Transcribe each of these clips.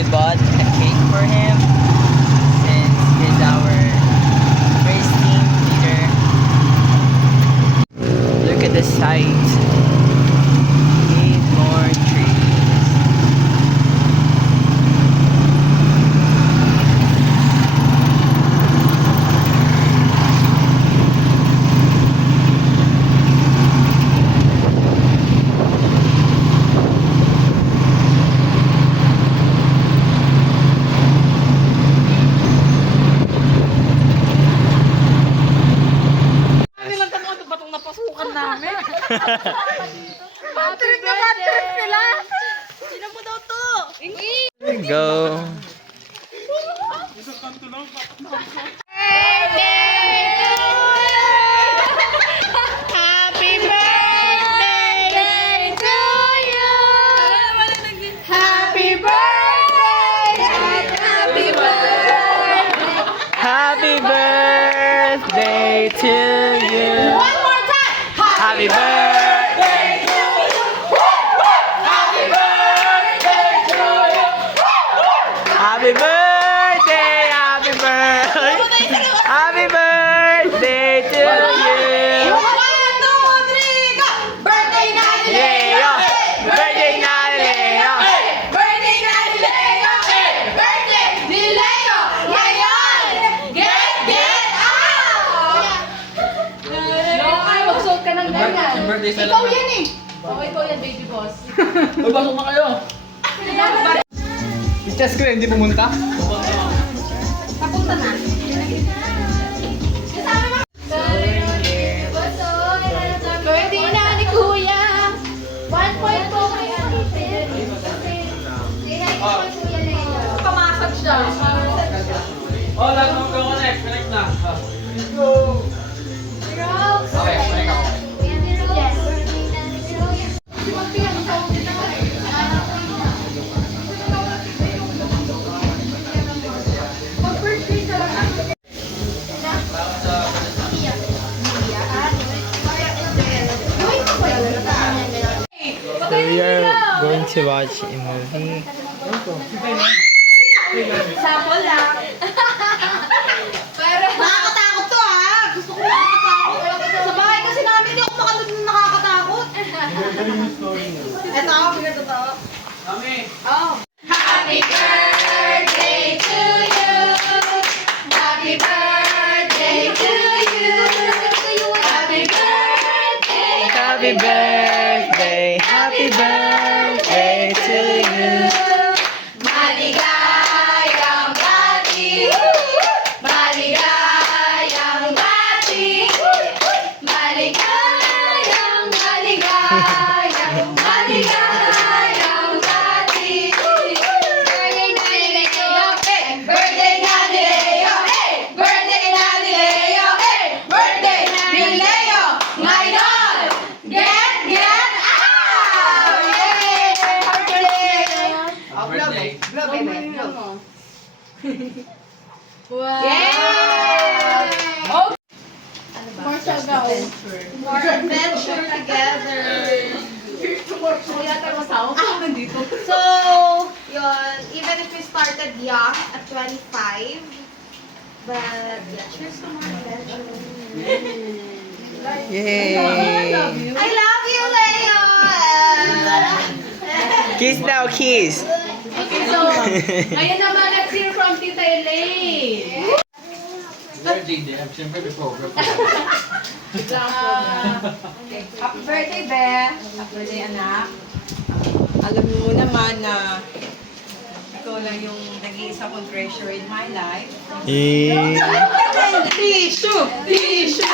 we bought a cake for him since he's our race team leader. Look at the sight. Need more trees. Patrick na Patrick sila! Sino mo daw to? There you go. Happy birthday to you! Happy birthday! Happy birthday! Happy birthday to you. One more time! Happy birthday to you. Happy birthday to you. Happy birthday, happy birthday. Happy birthday to you. 1, 2, 3, go! Birthday na ni Leo! Birthday na ni Leo. Birthday na ni Leo! Birthday ni Leo! Ngayon! Get out! Ay, magsuot ka ng ganyan. Birthday Ikaw yan eh! Oo, ikaw yan, baby boss. Uy, pasok na kayo! Ichas ko hindi pumunta? Papunta na. Birthday na ni Kuya! 1 point po kay Ate. Pamasag siya. Oh, lahat mo connect. Connect na. Okay, connect ako. So we are going to watch a movie. Sample lang. Pero nakakatakot to ah. Gusto ko nakakatakot. Sa bahay kasi namin hindi ako makanood ng nakakatakot. Ito ako, pinatotoo. Kami! Oh. Happy birthday to you. Happy birthday to you. Happy birthday. Happy birthday, happy birthday to you. Maligayang bati. Maligayang bati. Maligayang, maligayang, maligayang bati. Birthday na ni Leo. Birthday na ni Leo. Birthday ni Leo. Ngayon, get out! Yay! Birthday! Yay! More sabaw. More adventure together. Kuya, tayo masaw. Nandito. So, yun, even if we started young at 25, but yeah, cheers to more adventure. Yay! I love you, Leo! Kiss now, kiss. Okay, so, ngayon naman, let's hear from Tita Elaine. Birthday day. Siyempre, before. Happy birthday, Be! Happy birthday, anak. Alam mo naman na ikaw lang yung nag-iisa kong treasure in my life. Tissue! Tissue!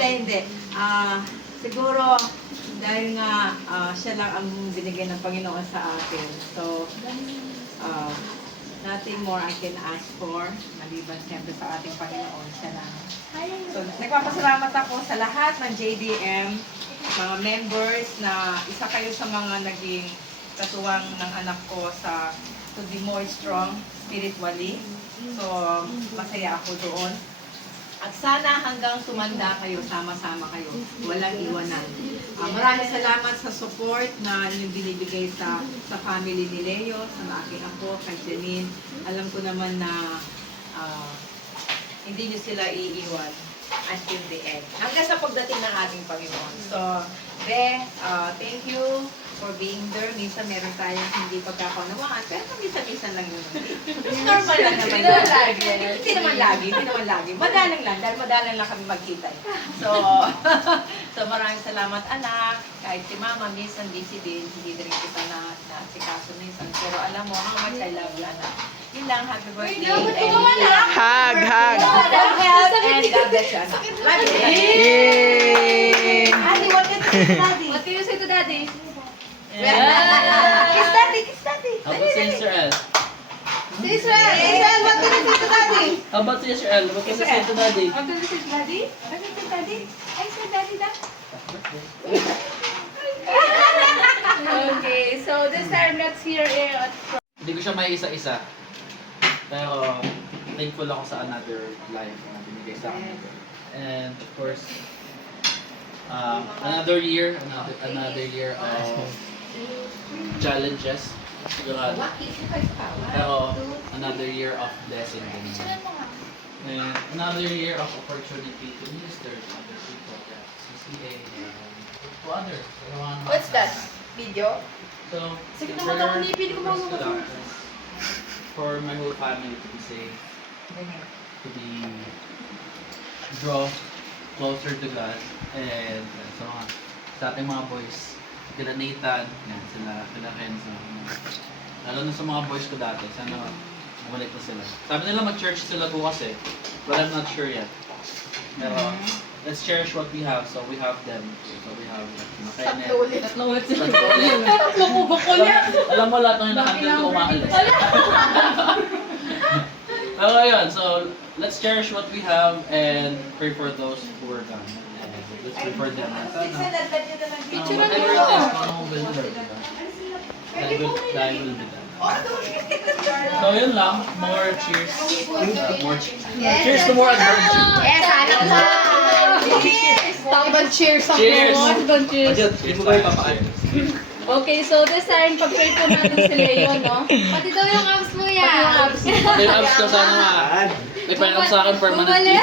Hindi. Siguro, dahil nga siya lang ang binigay ng Panginoon sa atin. So, nothing more I can ask for, maliban siyempre sa ating Panginoon, siya lang. So, nagpapasalamat ako sa lahat ng JDM, mga members na isa kayo sa mga naging katuwang ng anak ko sa to be more strong spiritually. So, masaya ako doon. At sana hanggang tumanda kayo, sama-sama kayo, walang iwanan. Maraming salamat sa support na inyong binibigay sa family ni Leo, sa aking apo, kay Janine. Alam ko naman na hindi nyo sila iiwan until the end. Hanggang sa pagdating ng ating Panginoon. So, thank you for being there. Minsan meron tayong hindi pagkakaunawaan, pero minsan-minsan lang yun. Normal lang naman. Hindi naman lagi. Hindi naman lagi. Madalang lang, dahil madalang lang kami magkita. So maraming salamat anak. Kahit si mama, minsan busy din, hindi rin kita na sikaso minsan. Pero alam mo, how much I love you anak. Yun lang, happy birthday. Hug, hug. God help and God bless you anak. Love you. Yay! Daddy, what did you say, Daddy? What do you say to daddy? Kiss Daddy, kiss Daddy. How about si Israel? Si Israel, Israel, what did you say to Daddy? How about si Israel? What can you say to daddy? What did you say, Daddy? What did you say, Daddy? I said, Daddy, da. Okay, so this time let's hear it Hindi ko siya may isa-isa. Pero thankful ako sa another life na binigay sa akin. And of course, another year of challenges. Sigurado. Pero another year of blessing din. And another year of opportunity to minister to other people at CCA and to others. What's that? Video? So, Sige the naman prayer ako, nipili ko was mga to God for my whole family to be safe, to be draw closer to God, and sa ating mga boys, kila Nathan, yan, kila Kenzo, lalo na sa mga boys ko dati, sana bumalik na sila. Sabi nila mag-church sila bukas eh, but I'm not sure yet. Pero, let's cherish what we have, so we have them. So we have Kenneth. Tatlo ulit sila. Tatlo ulit. Tatlo ko ba ko yan? Alam mo lahat ng hinahandle ko umaalis. Pero yun, so let's cherish what we have and pray for those who are gone. And let's pray for them. Whatever it is, no will be done. Thy will be done. So yun lang, more cheers. More cheers. Cheers to more adventure. Yes, ano ba? Takbang cheers ako. Cheers! Takbang cheers. Hindi mo kayo papakain. Okay, so this time, pag-pray po natin si Leo, no? Pati daw yung abs mo Pati yung abs. Pati yung abs ko sana may painap sa akin permanently.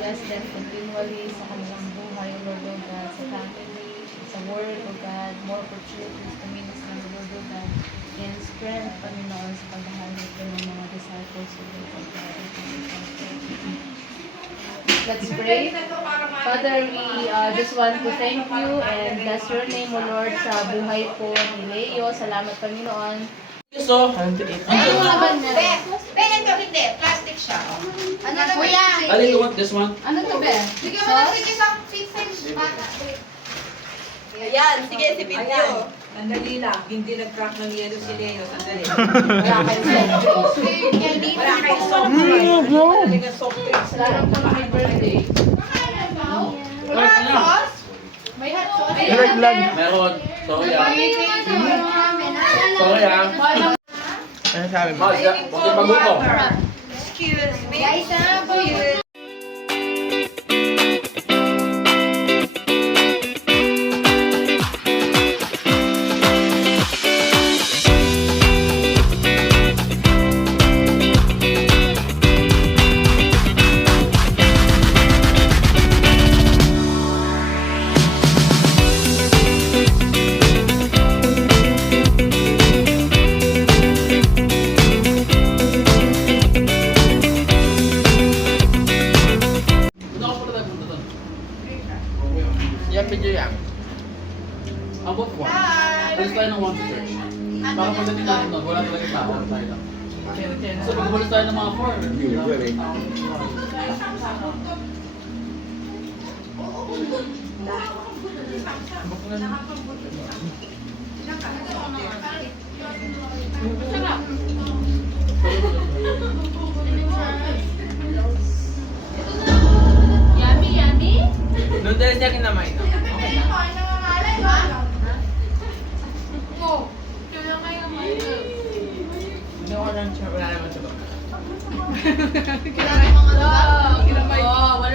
Bless them continually sa kanilang buhay, Lord of God, sa family, sa work, O God, more opportunities to minister, Lord of God, and strength, Panginoon, sa paghahanap ng mga disciples, Lord of God. Let's pray. Father, we just want to thank you and bless your name, O Lord, sa buhay po ni Leo. Salamat, Panginoon. So, Ito, hindi. Plastic siya. Ano na kuya? Ali, you want this one? Ano to, be? Sige mo na sige sa pizza yung bata. Ayan, sige si Ayan, sandali lang. Hindi nag-crack ng yelo si Leo. Sandali. Wala kayong soft drinks. Wala kayong soft drinks. Ano ba talaga soft drinks? Salamat po happy birthday. Wala sauce? May hot sauce. Meron. Sorry ah. Sorry ah. Ano sabi mo? Mas, huwag magutom. Excuse me. Guys, excuse Ano ako pala nagpunta doon? Yan, video yan. About one. Alis tayo ng one to church. Baka pagdating natin doon, wala talaga tao. Tayo lang. So pag umalis tayo ng mga 4. Wala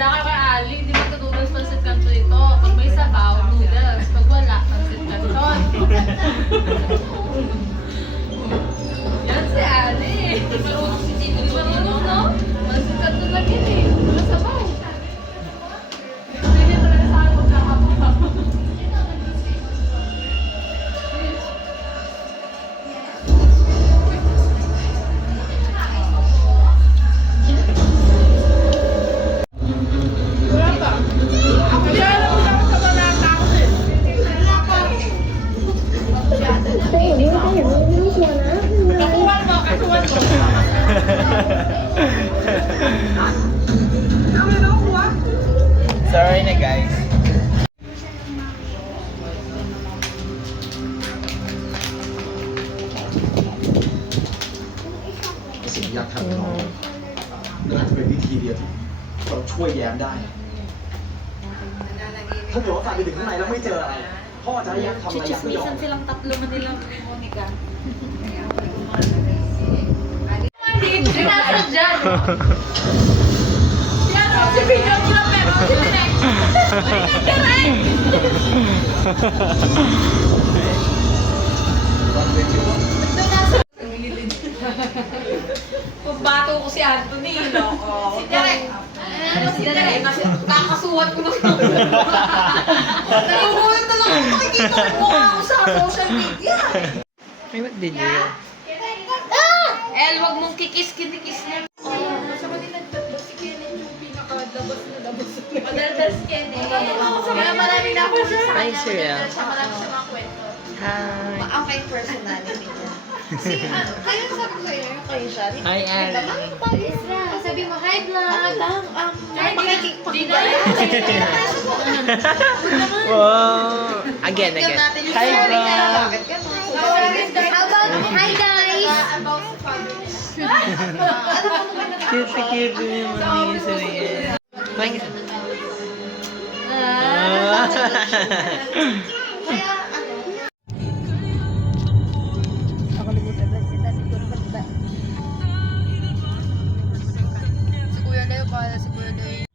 ka kay Ali, hindi mo tutulong sa pancit canton ito. Pag may sabaw, noodles. Pag wala, pancit canton. Yan si Ali. Marunong si Tito. Marunong, no? Pancit canton lang yun eh. Wala sabaw. Hindi niya talaga sa akin magkakapapa. Sorry na guys.สิ่งที่อยากทำกับน้องก็อาจจะเป็นวิธีเดียวที่เราช่วยแย้มได้ ถ้าเกิดว่าฝ่ายไปถึงข้างในแล้วไม่เจออะไร พ่อจะให้แย้มทำอะไรแย้มไม่ยอม silang tatlo Manila ni Monica. Hindi nasa dyan. Yan o, si Pino nila pero si Direk. Pagbato ko si Anthony, no? Si Derek. Ano si Direk? Kasi kakasuwat ko na. Nagugulat na lang ako makikita ko yung mukha ko sa social media. Ay, what did you? El, wag mong kikis-kinikis na. Madaldas Ken eh. Kaya maraming na-approve sa Hi, kanya. Sir. Madaldas siya, marami siya mga kwento. Hi. Okay, personality niya. Kayo sabi ko sa'yo, kayo siya. Hi, Ali. Sabi mo, hi vlog. Di na yan. Wow. Again. Hi, vlog. Hi guys! Cute yung mga miso yan. Kumain ka. Si Kuya Leo, bahala si Kuya Leo.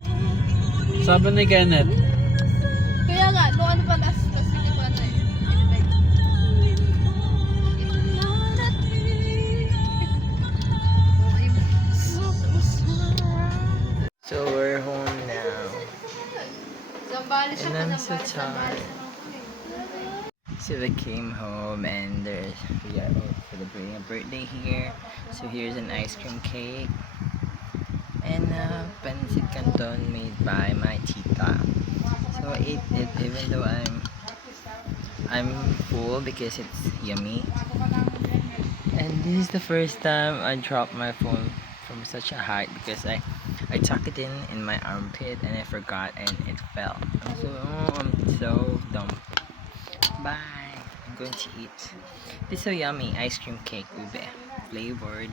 Sabi ni Kenneth, Kaya nga, no ano pa last week pa na eh. So we're home now. Zambales siya And pa I'm so tired. So we came home and we are all celebrating a birthday here. So here's an ice cream cake and pancit canton made by my tita. So I ate it even though I'm full because it's yummy. And this is the first time I dropped my phone from such a height because I tucked it in my armpit and I forgot and it fell. I'm so dumb. Bye. I'm going to eat. This is so yummy ice cream cake ube flavored.